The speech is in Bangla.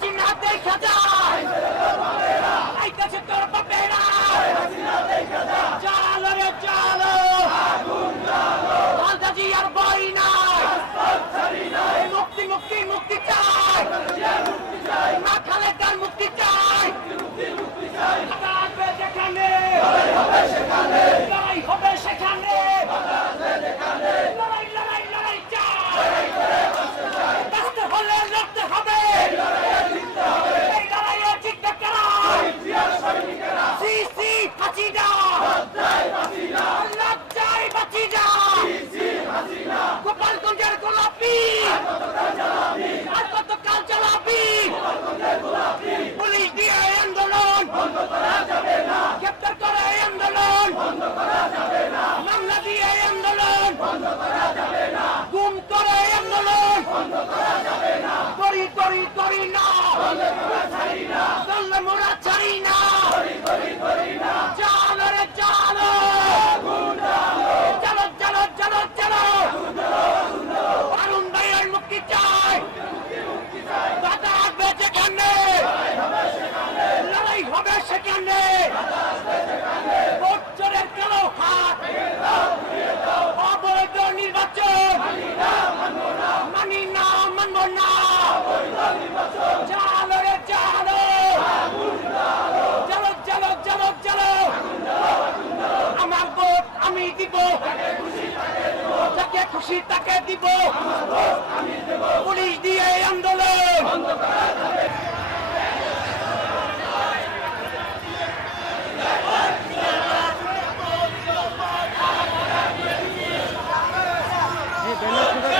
হাসিনা দেখা যায় আইতাছে তোর বাপেরা। চালো রে চালো। খালদাজি আর বই নাই। মুক্তি মুক্তি মুক্তি হাসিনা। লজ্জায় যা গোপালগঞ্জের গোলাপি। আর কত কাল চালাবি পুলিশ দিয়ে আন্দোলন। গ্রেপ্তার করে আন্দোলন। মামলা দিয়ে আন্দোলন। গুম করে আন্দোলন করি করি করি না চললে মোরা ছাড়ি না চলো রে চলো চলো চলো চলো চলো অরুণ ভাইয়ের মুক্তি চাই বাধা আসবে যেখানে লড়াই হবে সেখানে ভোট চোরের কালো হাত। অবৈধ নির্বাচন। মানি না, মানব না। চলো রে চলো চলো চলো চলো চলো আমার ভোট আমি দিব। যাকে খুশি তাকে দিব। Bella,